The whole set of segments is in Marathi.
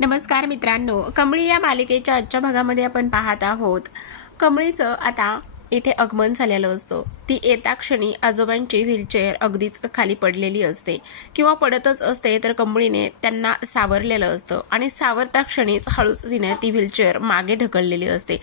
नमस्कार मित्रांनो, कमळी या मालिकेच्या आजच्या भागामध्ये आपण पाहत आहोत. कमळीचं आता इथे आगमन झालेलं असतं. ती येता क्षणी आजोबांची व्हीलचेअर अगदीच खाली पडलेली असते किंवा पडतच असते, तर कमळीने त्यांना सावरलेलं असतं आणि सावरता क्षणीच हळूच तिने ती व्हीलचेअर मागे ढकललेली असते.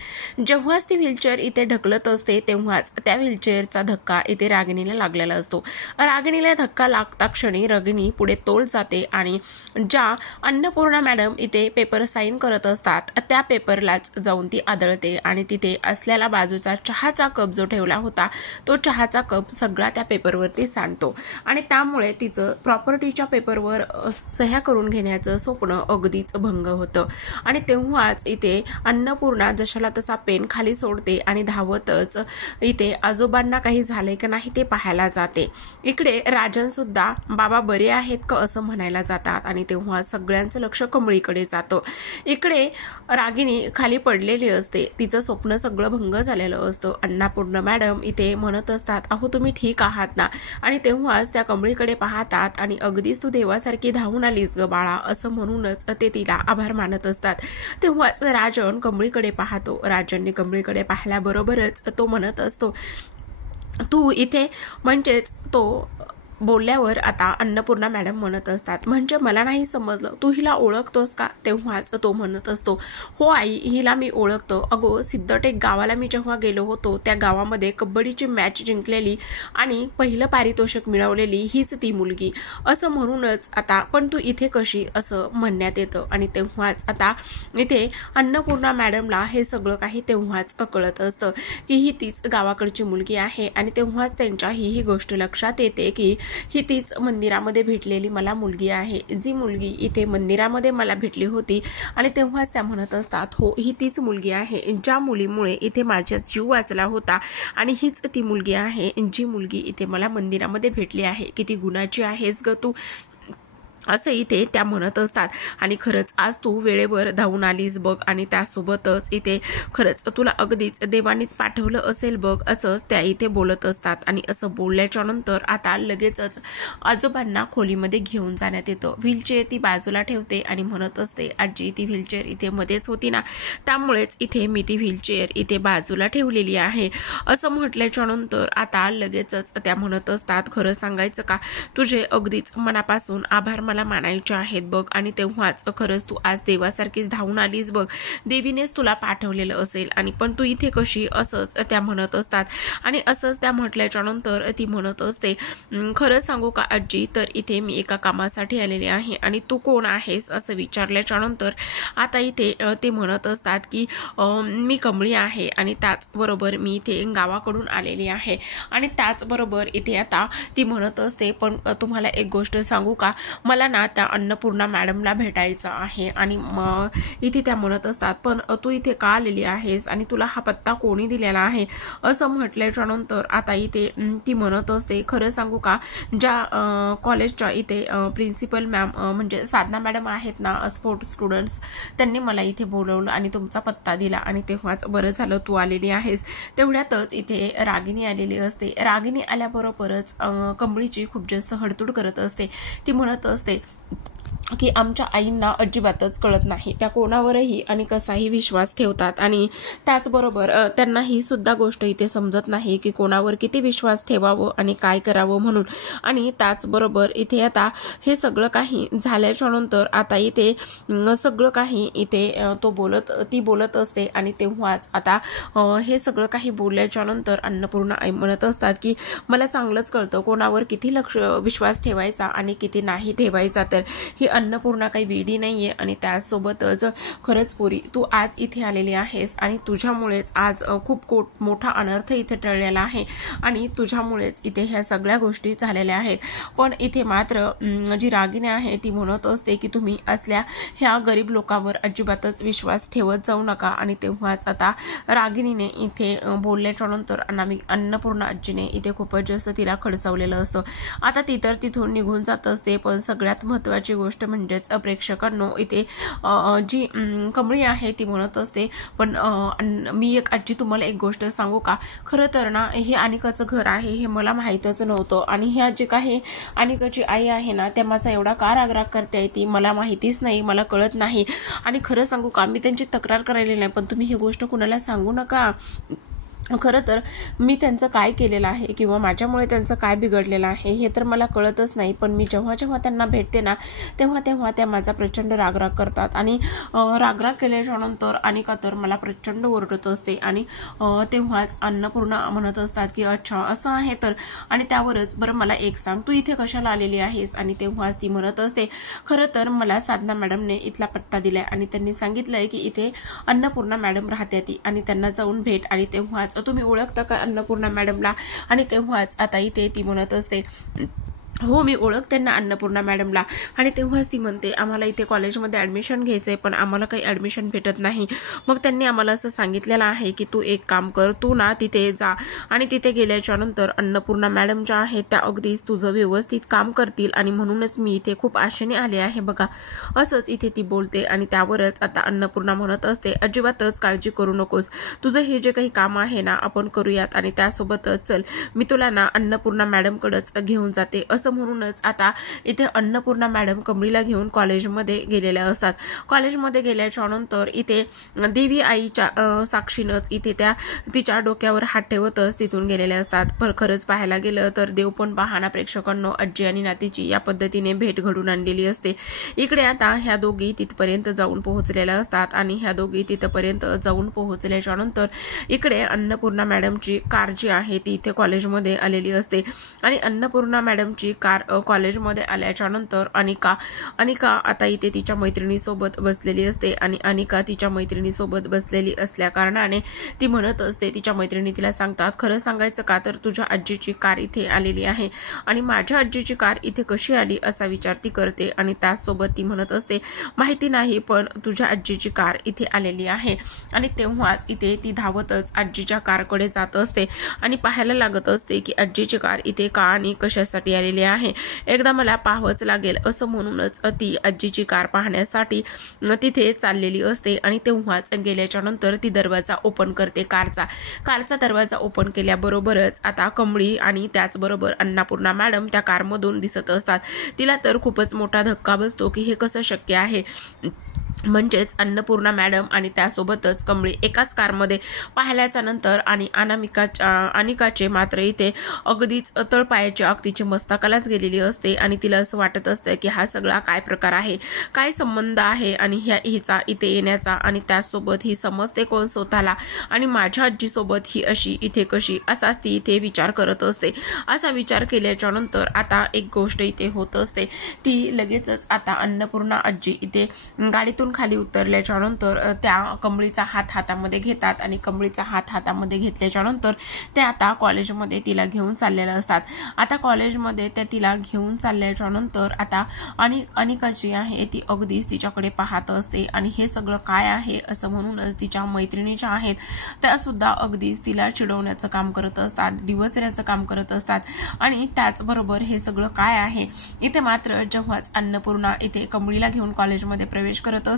जेव्हाच ती व्हीलचेअर इथे ढकलत असते तेव्हाच त्या व्हीलचेअरचा धक्का इथे रागिणीला लागलेला असतो. रागिणीला धक्का लागता क्षणी रागिणी पुढे तोल जाते आणि ज्या अन्नपूर्णा मॅडम इथे पेपर साईन करत असतात त्या पेपरलाच जाऊन ती आदळते आणि तिथे असलेला बाजूचा चहाचा कप जो ठेवला होता तो चहाचा कप सगळा त्या पेपरवरती सांडतो आणि त्यामुळे तिचं प्रॉपर्टीच्या पेपरवर सह्या करून घेण्याचं स्वप्न अगदीच भंग होतं. आणि तेव्हाच इथे अन्नपूर्णा जशाला तसा पेन खाली सोडते आणि धावतच इथे आजोबांना काही झाले की नाही ते पाहायला जाते. इकडे राजन सुद्धा बाबा बरे आहेत का असं म्हणायला जातात आणि तेव्हा सगळ्यांचं लक्ष कमळीकडे जातं. इकडे रागिणी खाली पडलेली असते, तिचं स्वप्न सगळं भंग झालेलं असतं. अन्नपूर्णा मॅडम इथे म्हणत असतात, अहो तुम्ही ठीक आहात ना? आणि तेव्हाच त्या कमळीकडे पाहतात आणि अगदीच तू देवासारखी धावून आलीस ग बाळा असं म्हणूनच ते तिला आभार मानत असतात. तेव्हाच राजन कमळीकडे पाहतो. राजनने कमळीकडे पाहिल्याबरोबरच तो म्हणत असतो, तू इथे म्हणजेच तो बोलल्यावर आता अन्नपूर्णा मॅडम म्हणत असतात, म्हणजे मला नाही समजलं, तू हिला ओळखतोस का? तेव्हाच तो म्हणत असतो, हो आई, हिला मी ओळखतो. अगो सिद्धटेक गावाला मी जेव्हा गेलो होतो त्या गावामध्ये कबड्डीची मॅच जिंकलेली आणि पहिलं पारितोषिक मिळवलेली हीच ती मुलगी असं म्हणूनच आता पण तू इथे कशी असं म्हणण्यात येतं. आणि तेव्हाच आता इथे अन्नपूर्णा मॅडमला हे सगळं काही तेव्हाच कळत असतं की ही तीच गावाकडची मुलगी आहे. आणि तेव्हाच त्यांच्या ही गोष्ट लक्षात येते की ही तीच मंदिरामध्ये भेटलेली मला मुलगी आहे, जी मुलगी इथे मंदिरामध्ये मला भेटली होती. आणि तेव्हाच त्या म्हणत असतात, हो ही तीच मुलगी आहे ज्या मुलीमुळे इथे माझा जीव वाचला होता आणि हीच ती मुलगी आहे जी मुलगी इथे मला मंदिरामध्ये भेटली आहे. किती गुणाची आहेस ग तू असं इथे त्या म्हणत असतात. आणि खरंच आज तू वेळेवर धावून आलीस बघ आणि त्यासोबतच इथे खरंच तुला अगदीच देवानीच पाठवलं असेल बघ असंच त्या इथे बोलत असतात. आणि असं बोलल्याच्या नंतर आता लगेचच आजोबांना खोलीमध्ये घेऊन जाण्यात येतं. व्हीलचेअर ती बाजूला ठेवते आणि म्हणत असते, आजी ती व्हीलचेअर इथे मध्येच होती ना, त्यामुळेच इथे मी ती व्हीलचेअर इथे बाजूला ठेवलेली आहे असं म्हटल्याच्या नंतर आता लगेचच त्या म्हणत असतात, खरं सांगायचं का, तुझे अगदीच मनापासून आभार मला मानायचे आहेत बघ. आणि तेव्हाच खरंच तू आज देवासारखीच धावून आलीस बघ, देवीनेच तुला पाठवलेलं असेल आणि पण तू इथे कशी असंच त्या म्हणत असतात. आणि असंच त्या म्हटल्याच्या नंतर ती म्हणत असते, खरं सांगू का आजी, तर इथे मी एका कामासाठी आलेली आहे आणि तू कोण आहेस असं विचारल्याच्या नंतर आता इथे ते म्हणत असतात की मी कमळी आहे आणि त्याचबरोबर मी इथे गावाकडून आलेली आहे. आणि त्याचबरोबर इथे आता ती म्हणत असते, पण तुम्हाला एक गोष्ट सांगू का, मला ना त्या अन्नपूर्णा मॅडमला भेटायचं आहे. आणि इथे त्या म्हणत असतात, पण तू इथे का आलेली आहेस आणि तुला हा पत्ता कोणी दिलेला आहे असं म्हटल्याच्या नंतर आता इथे ती म्हणत असते, खरं सांगू का, ज्या कॉलेजच्या इथे प्रिन्सिपल मॅम म्हणजे साधना मॅडम आहेत ना, स्पोर्ट्स स्टुडंट्स, त्यांनी मला इथे बोलवलं आणि तुमचा पत्ता दिला आणि तेव्हाच बरं झालं तू आलेली आहेस. तेवढ्यातच इथे रागिणी आलेली असते. रागिणी आल्याबरोबरच कमळीची खूप जास्त हडतूड करत असते. ती म्हणत असते की आमच्या आईंना अजिबातच कळत नाही, त्या कोणावरही आणि कसाही विश्वास ठेवतात आणि त्याचबरोबर त्यांना ही सुद्धा गोष्ट इथे समजत नाही की कोणावर किती विश्वास ठेवावं आणि काय करावं म्हणून. आणि त्याचबरोबर इथे आता हे सगळं काही झाल्याच्या नंतर आता इथे सगळं काही इथे ती बोलत असते. आणि तेव्हाच आता हे सगळं काही बोलल्याच्या नंतर अन्नपूर्णा आई म्हणत असतात की मला चांगलंच कळतं कोणावर किती विश्वास ठेवायचा आणि किती नाही ठेवायचा, तर ही अन्नपूर्णा काही वेडी नाहीये. आणि त्यासोबतच खरंच पोरी, तू आज इथे आलेली आहेस आणि तुझ्यामुळेच आज खूप मोठा अनर्थ इथे टळलेला आहे आणि तुझ्यामुळेच इथे ह्या सगळ्या गोष्टी झालेल्या आहेत. पण इथे मात्र जी रागिणी आहे ती म्हणत असते की तुम्ही असल्या ह्या गरीब लोकांवर अजिबातच विश्वास ठेवत जाऊ नका. आणि तेव्हाच आता रागिणीने इथे बोलल्याच्या नंतर अन्नपूर्णा आजीने इथे खूपच जास्त तिला खडसावलेलं असतं. आता ती तर तिथून निघून जात असते. पण सगळ्यात महत्त्वाची गोष्ट म्हणजेच प्रेक्षकांनो इथे जी कमळी आहे ती म्हणत असते, पण मी एक आजी तुम्हाला एक गोष्ट सांगू का, खरं तर ना हे अनिकाचं घर आहे हे मला माहीतच नव्हतं, आणि ह्या जे काही अनिकाची आई आहे ना त्या माझा एवढा का रागराग करते ती मला माहितीच नाही, मला कळत नाही. आणि खरं सांगू का, मी त्यांची तक्रार करायला नाही, पण तुम्ही ही गोष्ट कुणाला सांगू नका. खरं तर मी त्यांचं काय केलेलं आहे किंवा माझ्यामुळे त्यांचं काय बिघडलेलं आहे हे तर मला कळतच नाही, पण मी जेव्हा जेव्हा त्यांना भेटते ना तेव्हा तेव्हा त्या माझा प्रचंड रागराग करतात. आणि रागराग केल्याच्यानंतर अनिका तर मला प्रचंड ओरडत असते, आणि तेव्हाच अन्नपूर्णा म्हणत असतात की अच्छा असं आहे तर, आणि त्यावरच बरं मला एक सांग तू इथे कशाला आलेली आहेस. आणि तेव्हाच ती म्हणत असते, खरं तर मला साधना मॅडमने इथला पत्ता दिलाय आणि त्यांनी सांगितलंय की इथे अन्नपूर्णा मॅडम राहते ती, आणि त्यांना जाऊन भेट. आणि तेव्हाच तुम्ही ओळखता का अन्नपूर्णा मॅडमला. आणि तेव्हाच आता इथे ती म्हणत असते, हो मी ओळखते ना अन्नपूर्णा मॅडमला. आणि तेव्हाच ती म्हणते, आम्हाला इथे कॉलेजमध्ये ॲडमिशन घ्यायचं आहे पण आम्हाला काही ॲडमिशन भेटत नाही. मग त्यांनी आम्हाला असं सांगितलेलं आहे की तू एक काम कर, तू ना तिथे जा, आणि तिथे गेल्याच्या नंतर अन्नपूर्णा मॅडम ज्या आहेत त्या अगदीच तुझं व्यवस्थित काम करतील, आणि म्हणूनच मी इथे खूप आशेने आले आहे बघा. असंच इथे ती बोलते. आणि त्यावरच आता अन्नपूर्णा म्हणत असते, अजिबातच काळजी करू नकोस, तुझं हे जे काही काम आहे ना आपण करूयात, आणि त्यासोबतच चल मी तुला ना अन्नपूर्णा मॅडमकडेच घेऊन जाते. असं म्हणूनच आता इथे अन्नपूर्णा मॅडम कमळीला घेऊन कॉलेजमध्ये गेलेल्या असतात. कॉलेजमध्ये गेल्याच्या नंतर इथे देवी आईच्या साक्षीनंच इथे त्या तिच्या डोक्यावर हात ठेवतच तिथून गेलेल्या असतात. पण खरंच पाहायला गेलं तर देव पण पाहणा प्रेक्षकांनो आजी आणि नातीची या पद्धतीने भेट घडून आणलेली असते. इकडे आता ह्या दोघी तिथपर्यंत जाऊन पोहोचलेल्या असतात, आणि ह्या दोघी तिथपर्यंत जाऊन पोहोचल्याच्या नंतर इकडे अन्नपूर्णा मॅडमची कार जी आहे ती इथे कॉलेजमध्ये आलेली असते. आणि अन्नपूर्णा मॅडमची कार कॉलेजमध्ये आल्याच्या नंतर अनिका आता इथे तिच्या मैत्रिणीसोबत बसलेली असते, आणि अनिका तिच्या मैत्रिणीसोबत बसलेली असल्या कारणाने ती म्हणत असते, तिच्या मैत्रिणी तिला सांगतात, खरं सांगायचं का तर तुझ्या आजीची कार इथे आलेली आहे, आणि माझ्या आजीची कार इथे कशी आली असा विचार ती करते. आणि त्याचसोबत ती म्हणत असते, माहिती नाही पण तुझ्या आजीची कार इथे आलेली आहे. आणि तेव्हाच इथे ती धावतच आजीच्या कारकडे जात असते, आणि पाहायला लागत असते की आजीची कार इथे का आणि कशासाठी आलेली आहे, एकदा मला पाहावंच लागेल असं म्हणूनच ती आजीची कार पाहण्यासाठी तिथे चाललेली असते. आणि तेव्हाच गेल्याच्या नंतर ती दरवाजा ओपन करते कारचा दरवाजा ओपन केल्याबरोबरच आता कमळी आणि त्याचबरोबर अन्नपूर्णा मॅडम त्या कारमधून दिसत असतात. तिला तर खूपच मोठा धक्का बसतो की हे कसं शक्य आहे. म्हणजेच अन्नपूर्णा मॅडम आणि त्यासोबतच कमळी एकाच कारमध्ये पाहिल्याच्या नंतर, आणि अनिकाचे मात्र इथे अगदीच तळपायाची आग तिची मस्तकालाच गेलेली असते. आणि तिला असं वाटत असतं की हा सगळा काय प्रकार आहे, काय संबंध आहे आणि हिचा इथे येण्याचा, आणि त्याचसोबत ही समजते कोण स्वतःला, आणि माझ्या आजीसोबत ही अशी इथे कशी, असाच ती इथे विचार करत असते. असा विचार केल्याच्या नंतर आता एक गोष्ट इथे होत असते, ती लगेचच आता अन्नपूर्णा आजी इथे गाडीतून खाली उतरल्याच्या नंतर त्या कमळीचा हात हातामध्ये घेतात, आणि कमळीचा हात हातामध्ये घेतल्याच्या नंतर ते आता कॉलेजमध्ये तिला घेऊन चाललेलं असतात. आता कॉलेजमध्ये त्या तिला घेऊन चालल्याच्या नंतर आता अनिका जी आहे ती अगदीच तिच्याकडे पाहत असते, आणि हे सगळं काय आहे असं म्हणूनच तिच्या मैत्रिणी ज्या आहेत त्या सुद्धा अगदीच तिला चिडवण्याचं काम करत असतात, डिवचण्याचं काम करत असतात. आणि त्याचबरोबर हे सगळं काय आहे, इथे मात्र जेव्हाच अन्नपूर्णा इथे कमळीला घेऊन कॉलेजमध्ये प्रवेश करत असते,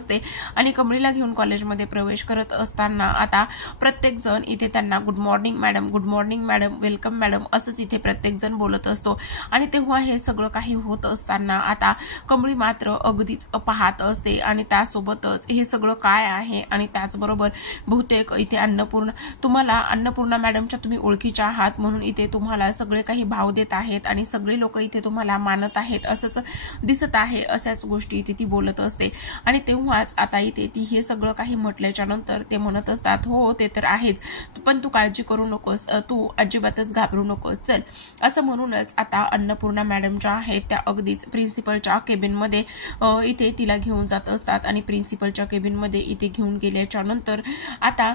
आणि कमळीला घेऊन कॉलेजमध्ये प्रवेश करत असताना आता प्रत्येक जण इथे त्यांना good morning madam, welcome madam असंच इथे प्रत्येक जण बोलत असतो. आणि तेव्हा हे सगळं काही होत असताना आता कमळी मात्र अगदीच पाहत असते, आणि त्यासोबतच हे सगळं काय आहे. आणि त्याचबरोबर बहुतेक इथे अन्नपूर्णा मॅडमच्या तुम्ही ओळखीच्या आहात म्हणून इथे तुम्हाला सगळे काही भाव देत आहेत, आणि सगळे लोक इथे तुम्हाला मानत आहेत असंच दिसत आहे, अशाच गोष्टी इथे ती बोलत असते. आणि तेव्हाच आता इथे ती हे सगळं काही म्हटल्याच्या नंतर ते म्हणत असतात, हो ते तर आहेच, पण तू काळजी करू नकोस, तू अजिबातच घाबरू नकोस, चल असं म्हणूनच आता अन्नपूर्णा मॅडम ज्या आहेत त्या अगदीच प्रिन्सिपलच्या केबिनमध्ये इथे तिला घेऊन जात असतात. आणि प्रिन्सिपलच्या केबिनमध्ये इथे घेऊन गेल्याच्या नंतर आता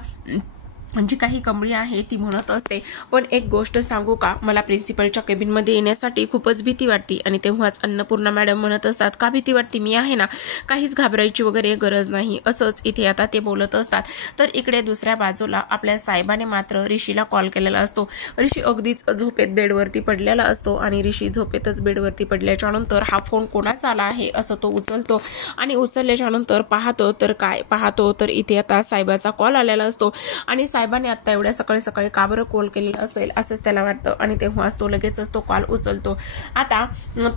जी काही कमळी आहे ती म्हणत असते, पण एक गोष्ट सांगू का, मला प्रिन्सिपलच्या केबिनमध्ये येण्यासाठी खूपच भीती वाटते. आणि तेव्हाच अन्नपूर्णा मॅडम म्हणत असतात, का भीती वाटते, मी आहे ना, काहीच घाबरायची वगैरे गरज नाही. असंच इथे आता ते बोलत असतात. तर इकडे दुसऱ्या बाजूला आपल्या साहेबाने मात्र ऋषीला कॉल केलेला असतो. ऋषी अगदीच झोपेत बेडवरती पडलेला असतो आणि ऋषी झोपेतच बेडवरती पडल्याच्या नंतर हा फोन कोणाचा आला आहे असं तो उचलतो आणि उचलल्याच्या नंतर पाहतो तर इथे आता साहेबाचा कॉल आलेला असतो. आणि साहेबांनी आता एवढ्या सकाळी सकाळी का बरं कॉल केलेला असेल असंच त्याला वाटतं. आणि तेव्हाच तो लगेचच तो कॉल उचलतो. आता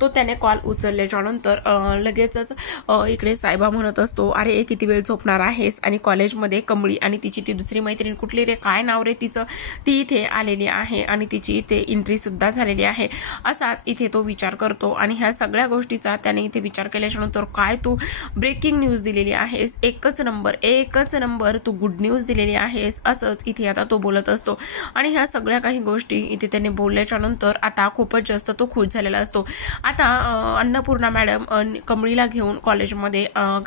तो त्याने कॉल उचलल्याच्या नंतर लगेचच इकडे साहेबा म्हणत असतो, अरे किती वेळ झोपणार आहेस, आणि कॉलेजमध्ये कमळी आणि तिची ती दुसरी मैत्रीण कुठली रे, काय नाव रे तिचं, ती इथे आलेली आहे आणि तिची इथे एंट्री सुद्धा झालेली आहे. असाच इथे तो विचार करतो. आणि ह्या सगळ्या गोष्टीचा त्याने इथे विचार केल्याच्या नंतर, काय तू ब्रेकिंग न्यूज दिलेली आहेस, एकच नंबर तू गुड न्यूज दिलेली आहेस, असंच इथे आता तो बोलत असतो. आणि ह्या सगळ्या काही गोष्टी इथे त्याने बोलल्याच्या नंतर आता खूपच जास्त तो खुश झालेला असतो. आता अन्नपूर्णा मॅडम कमळीला घेऊन कॉलेजमध्ये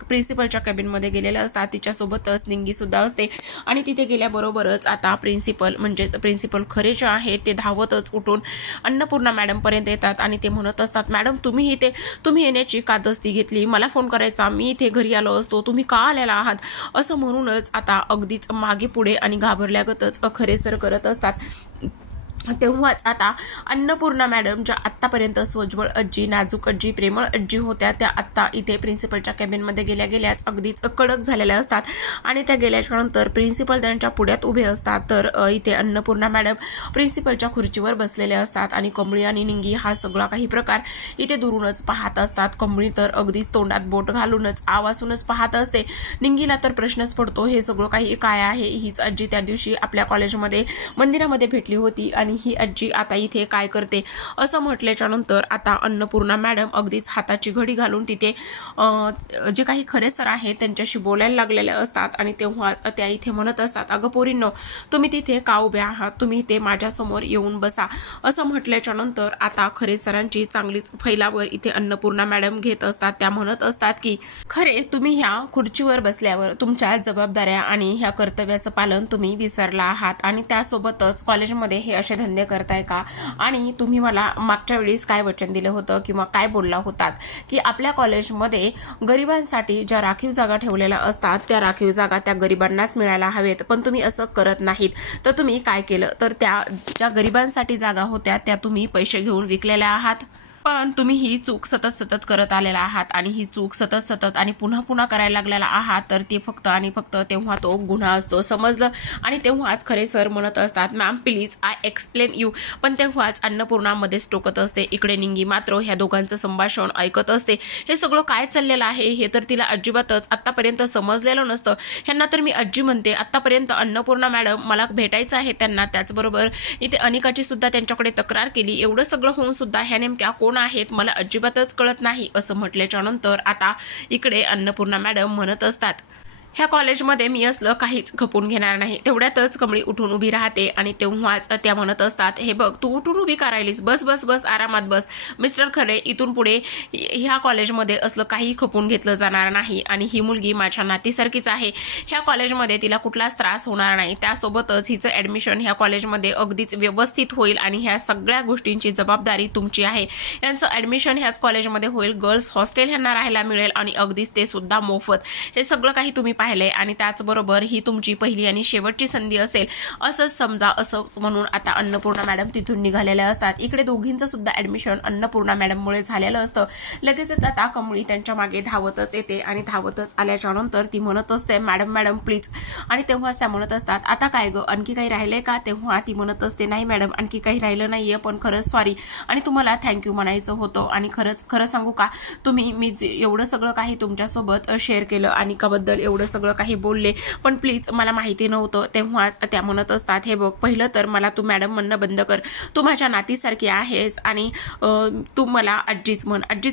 प्रिन्सिपलच्या कॅबिनमध्ये गेलेल्या असतात. तिच्यासोबतच निंगी सुद्धा असते. आणि तिथे गेल्याबरोबरच आता प्रिन्सिपल खरे जे आहे ते धावतच उठून अन्नपूर्णा मॅडम पर्यंत येतात. आणि ते म्हणत असतात, मॅडम तुम्ही येण्याची का दस्ती घेतली, मला फोन करायचा, मी इथे घरी आलो असतो, तुम्ही का आलेला आहात, असं म्हणूनच आता अगदीच मागे पुढे आणि घाबरल्यागतच खरे सर करत असतात. तेव्हाच आता अन्नपूर्णा मॅडम ज्या आत्तापर्यंत सोज्वळ आजी, नाजूक आजी, प्रेमळ आजी होत्या, त्या आत्ता इथे प्रिन्सिपलच्या कॅबिनमध्ये गेल्याच अगदीच कडक झालेल्या असतात. आणि त्या गेल्याच्या नंतर प्रिन्सिपल त्यांच्या पुढ्यात उभे असतात. तर इथे अन्नपूर्णा मॅडम प्रिन्सिपलच्या खुर्चीवर बसलेले असतात. आणि कमळी आणि निंगी हा सगळा काही प्रकार इथे दुरूनच पाहत असतात. कमळी तर अगदीच तोंडात बोट घालूनच आवासूनच पाहत असते. निंगीला तर प्रश्नच पडतो, हे सगळं काही काय आहे, हीच आजी त्या दिवशी आपल्या कॉलेजमध्ये मंदिरामध्ये भेटली होती आणि ही आजी आता इथे काय करते, असं म्हटल्याच्या नंतर आता अन्नपूर्णा मॅडम अगदीच हाताची घडी घालून तिथे जे काही खरे सर आहेत त्यांच्याशी बोलायला लागलेले असतात. आणि तेव्हाच त्या इथे म्हणत असतात, अगं पोरींनो, तुम्ही तिथे का उभे आहात, तुम्ही इथे माझ्यासमोर येऊन बसा, असं म्हटल्याच्या नंतर आता खरे सरांची चांगलीच फैलावर इथे अन्नपूर्णा मॅडम घेत असतात. त्या म्हणत असतात की खरे तुम्ही ह्या खुर्चीवर बसल्यावर तुमच्या जबाबदाऱ्या आणि ह्या कर्तव्याचं पालन तुम्ही विसरला आहात. आणि त्यासोबतच कॉलेजमध्ये हे असे धंदे करताय का, आणि तुम्ही मला मागच्या वेळेस काय वचन दिलं होतं किंवा काय बोलला होतात की आपल्या कॉलेजमध्ये गरिबांसाठी ज्या राखीव जागा ठेवलेल्या असतात त्या राखीव जागा त्या गरिबांनाच मिळायला हवेत, पण तुम्ही असं करत नाहीत. तर तुम्ही काय केलं, तर त्या ज्या गरिबांसाठी जागा होत्या त्या तुम्ही पैसे घेऊन विकलेल्या आहात. पण तुम्ही ही चूक सतत करत आलेला आहात. आणि ही चूक सतत आणि पुन्हा करायला लागलेला आहात. तर ते फक्त आणि फक्त तेव्हा तो गुन्हा असतो, समजलं. आणि तेव्हाच खरे सर म्हणत असतात, ma'am please I explain you. पण तेव्हाच अन्नपूर्णामध्येच टोकत असते. इकडे निंगी मात्र ह्या दोघांचं संभाषण ऐकत असते. हे सगळं काय चाललेलं आहे हे तर तिला अजिबातच आतापर्यंत समजलेलं नसतं. ह्यांना तर मी आजी म्हणते, आतापर्यंत अन्नपूर्णा मॅडम मला भेटायचं आहे त्यांना, त्याचबरोबर इथे अनिकाची सुद्धा त्यांच्याकडे तक्रार केली, एवढं सगळं होऊन सुद्धा ह्या नेमक्या आहेत मला अजिबातच कळत नाही, असं म्हटल्याच्या नंतर आता इकडे अन्नपूर्णा मॅडम म्हणत असतात, ह्या कॉलेजमध्ये मी असलं काहीच खपून घेणार नाही. तेवढ्यातच कमळी उठून उभी राहते. आणि तेव्हाच त्या म्हणत असतात, हे बघ तू उठून उभी करायलीस, बस आरामात बस. मिस्टर खरे, इथून पुढे ह्या कॉलेजमध्ये असलं काही खपून घेतलं जाणार नाही. आणि ही मुलगी माझ्या नातीसारखीच आहे, ह्या कॉलेजमध्ये तिला कुठलाच त्रास होणार नाही. त्यासोबतच हिचं ॲडमिशन ह्या कॉलेजमध्ये अगदीच व्यवस्थित होईल आणि ह्या सगळ्या गोष्टींची जबाबदारी तुमची आहे. यांचं ॲडमिशन ह्याच कॉलेजमध्ये होईल, गर्ल्स हॉस्टेल ह्यांना राहायला मिळेल आणि अगदीच ते सुद्धा मोफत. हे सगळं काही तुम्ही पाहिले. आणि त्याचबरोबर ही तुमची पहिली आणि शेवटची संधी असेल असंच समजा, असं म्हणून आता अन्नपूर्णा मॅडम तिथून निघालेल्या असतात. इकडे दोघींचं सुद्धा ॲडमिशन अन्नपूर्णा मॅडममुळे झालेलं असतं. लगेचच आता कमळी त्यांच्या मागे धावतच येते. आणि धावतच आल्याच्या नंतर ती म्हणत असते, मॅडम प्लीज. आणि तेव्हाच त्या म्हणत असतात, आता काय ग, आणखी काही राहिलंय का. तेव्हा ती म्हणत असते, नाही मॅडम आणखी काही राहिलं नाहीये, पण खरंच सॉरी आणि तुम्हाला थँक्यू म्हणायचं होतं. आणि खरं सांगू का, मी एवढं सगळं काही तुमच्यासोबत शेअर केलं आणि काबद्दल एवढं सगळं काही बोलले, पण प्लीज मला माहिती नव्हतं. तेव्हाच त्या म्हणत असतात, हे बघ पहिलं तर मला तू मॅडम म्हणणं बंद कर, तू माझ्या नातीसारखी आहेस आणि तू मला आजीच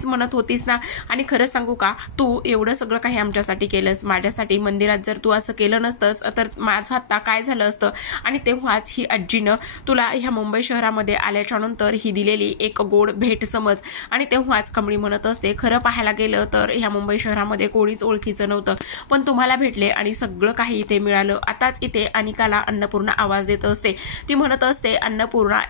म्हणत होतीस ना. आणि खरं सांगू का, तू एवढं सगळं काही आमच्यासाठी केलंस, माझ्यासाठी मंदिरात जर तू असं केलं नसतंस तर माझं आत्ता काय झालं असतं. आणि तेव्हाच ही आजीनं तुला ह्या मुंबई शहरामध्ये आल्याच्या नंतर ही दिलेली एक गोड भेट समज. आणि तेव्हाच कमळी म्हणत असते, खरं पाहायला गेलं तर ह्या मुंबई शहरामध्ये कोणीच ओळखीचं नव्हतं, पण तुम्हाला मला भेटले आणि सगळं काही इथे मिळालं. आताच इथे अनिकाला अन्नपूर्णा आवाज देत असते. ती म्हणत असते अन्नपूर्णा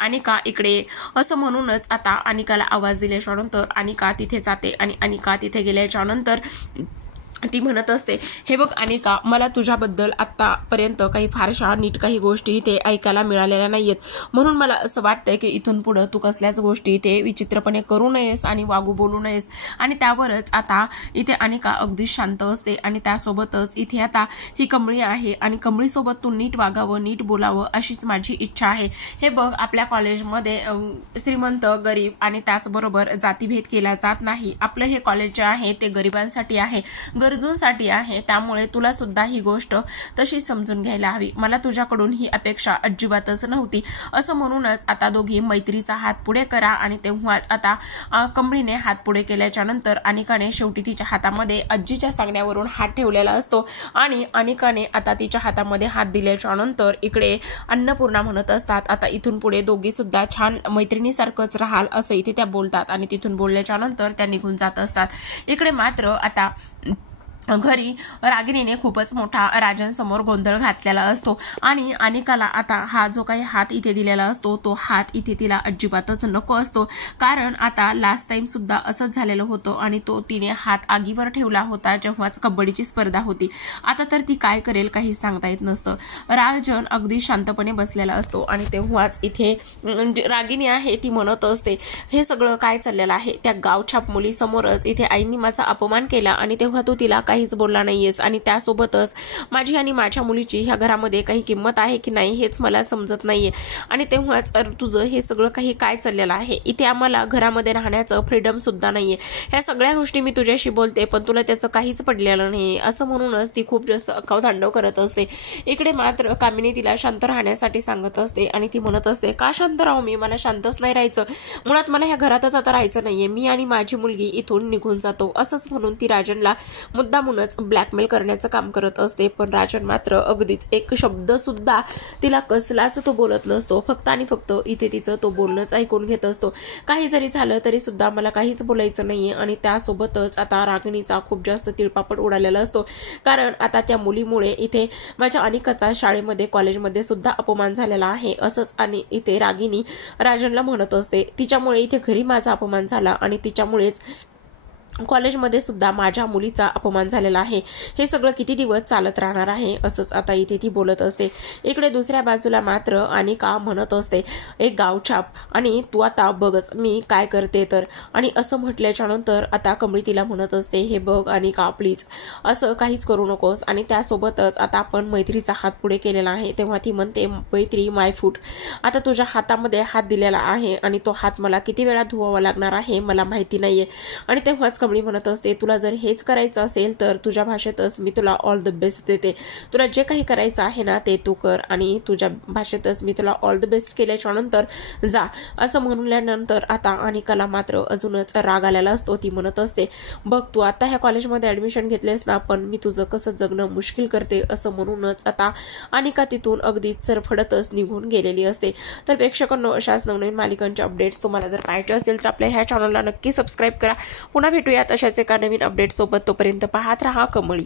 अनिका इकडे, असं म्हणूनच आता अनिकाला आवाज दिल्याच्या नंतर अनिका तिथे जाते आणि अनिका तिथे गेल्याच्या नंतर ती म्हणत असते, हे बघ अनिका, मला तुझ्याबद्दल आत्तापर्यंत काही फारशा नीट काही गोष्टी इथे ऐकायला मिळालेल्या नाहीयेत, म्हणून मला असं वाटतंय की इथून पुढं तू कसल्याच गोष्टी इथे विचित्रपणे करू नयेस आणि वागू बोलू नयेस. आणि त्यावरच आता इथे अनिका अगदी शांत असते आणि त्यासोबतच इथे आता ही कमळी आहे आणि कमळीसोबत तू नीट वागावं, नीट बोलावं अशीच माझी इच्छा आहे. हे बघ, आपल्या कॉलेजमध्ये श्रीमंत गरीब आणि त्याचबरोबर जातीभेद केला जात नाही. आपलं हे कॉलेज जे आहे ते गरिबांसाठी आहे, गरजूंसाठी आहे, त्यामुळे तुला सुद्धा ही गोष्ट तशी समजून घ्यायला हवी. मला तुझ्याकडून ही अपेक्षा अजिबातच नव्हती. असं म्हणूनच आता दोघी मैत्रीचा हात पुढे करा. आणि तेव्हाच आता कमळीने हात पुढे केल्याच्या नंतर अनिकाने शेवटी तिच्या हातामध्ये आजीच्या सांगण्यावरून हात ठेवलेला असतो आणि अनिकाने आता तिच्या हातामध्ये हात दिल्याच्या नंतर इकडे अन्नपूर्णा म्हणत असतात, आता इथून पुढे दोघी सुद्धा छान मैत्रिणीसारखंच राहाल असं इथे त्या बोलतात आणि तिथून बोलल्याच्या नंतर त्या निघून जात असतात. इकडे मात्र आता घरी रागिणीने खूपच मोठा राजांसमोर गोंधळ घातलेला असतो आणि अनिकाला आता हा जो काही हात इथे दिलेला असतो तो हात इथे तिला अजिबातच नको असतो. कारण आता लास्ट टाइम सुद्धा असंच झालेलं होतं आणि तो तिने हात आगीवर ठेवला होता जेव्हाच कबड्डीची स्पर्धा होती. आता तर ती काय करेल काही सांगता येत नसतं. राजन अगदी शांतपणे बसलेला असतो आणि तेव्हाच इथे रागिणी आहे ती म्हणत असते, हे सगळं काय चाललेलं आहे? त्या गावछाप मुलीसमोरच इथे आईनी माझा अपमान केला आणि तेव्हा तू तिला काहीच बोलला नाहीयेस आणि त्यासोबतच माझी आणि माझ्या मुलीची ह्या घरामध्ये काही किंमत आहे की नाही हेच मला समजत नाहीये. आणि तेव्हाच तुझं हे सगळं काही काय चाललेलं आहे? इथे आम्हाला घरामध्ये राहण्याचं फ्रीडम सुद्धा नाहीये. ह्या सगळ्या गोष्टी मी तुझ्याशी बोलते पण तुला त्याचं काहीच पडलेलं नाही. असं म्हणूनच ती खूप जास्त अकावतांडव करत असते. इकडे मात्र कामिनी तिला शांत राहण्यासाठी सांगत असते आणि ती म्हणत असते, का शांत राहू मी? मला शांतच नाही राहायचं. मुळात मला ह्या घरातच आता राहायचं नाहीये. मी आणि माझी मुलगी इथून निघून जातो. असंच म्हणून ती राजनला मुद्दामूनच ब्लॅकमेल करण्याचं काम करत असते. पण राजन मात्र अगदीच एक शब्द सुद्धा तिला कसलाच तो बोलत नसतो. फक्त आणि फक्त इथे तिचं तो बोलणंच ऐकून घेत असतो. काही जरी झालं तरी सुद्धा मला काहीच बोलायचं नाहीये. आणि त्यासोबतच आता रागिणीचा खूप जास्त तिळपापड उडालेला असतो. कारण आता त्या मुलीमुळे इथे माझ्या अनिकाचा शाळेमध्ये कॉलेजमध्ये सुद्धा अपमान झालेला आहे असंच आणि इथे रागिणी राजनला म्हणत असते. तिच्यामुळे इथे घरी माझा अपमान झाला आणि तिच्यामुळेच कॉलेजमध्ये सुद्धा माझ्या मुलीचा अपमान झालेला आहे. हे सगळं किती दिवस चालत राहणार आहे असंच आता इथे ती बोलत असते. इकडे दुसऱ्या बाजूला मात्र अनिका म्हणत असते, एक गावछाप आणि तू आता बघच मी काय करते तर. आणि असं म्हटल्याच्या नंतर आता कमळी तिला म्हणत असते, हे बघ अनिका प्लीज असं काहीच करू नकोस. आणि त्यासोबतच आता आपण मैत्रीचा हात पुढे केलेला आहे. तेव्हा ती म्हणते, मैत्री माय फूट. आता तुझ्या हातामध्ये हात दिलेला आहे आणि तो हात मला किती वेळा धुवावा लागणार आहे मला माहिती नाहीये. आणि तेव्हाच कमळी म्हणत असते, तुला जर हेच करायचं असेल तर तुझ्या भाषेतच मी तुला ऑल द बेस्ट देते. तुला जे काही करायचं आहे ना ते तू कर आणि तुझ्या भाषेतच मी तुला ऑल द बेस्ट केल्याच्या नंतर जा. असं म्हणल्यानंतर आता अनिकाला मात्र अजूनच राग आलेला असतो. ती म्हणत असते, बघ तू आता ह्या कॉलेजमध्ये ऍडमिशन घेतलेस ना, पण मी तुझं कसं जगणं मुश्किल करते. असं म्हणूनच आता अनिका तिथून अगदी चरफडतच निघून गेलेली असते. तर प्रेक्षकांनो, अशाच नवनवीन मालिकांच्या अपडेट्स तुम्हाला जर पाहायचे असतील तर आपल्या ह्या चॅनलला नक्की सबस्क्राईब करा. पुन्हा भेटूयात अशाच एका नवीन अपडेट सोबत. तोपर्यंत पाहत रहा कमळी.